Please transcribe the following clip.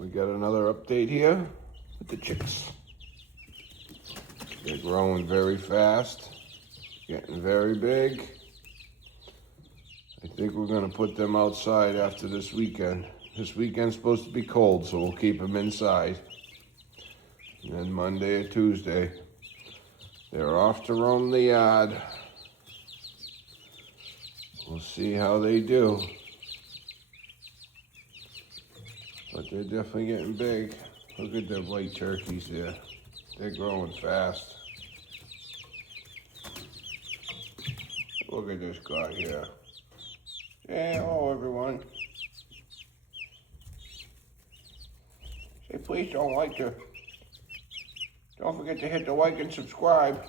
We got another update here with the chicks. They're growing very fast, getting very big. I think we're gonna put them outside after this weekend. This weekend's supposed to be cold, so we'll keep them inside. And then Monday or Tuesday, they're off to roam the yard. We'll see how they do. But they're definitely getting big. Look at the white turkeys there. They're growing fast. Look at this guy here. Hey, hello everyone. Say please don't forget to hit the like and subscribe.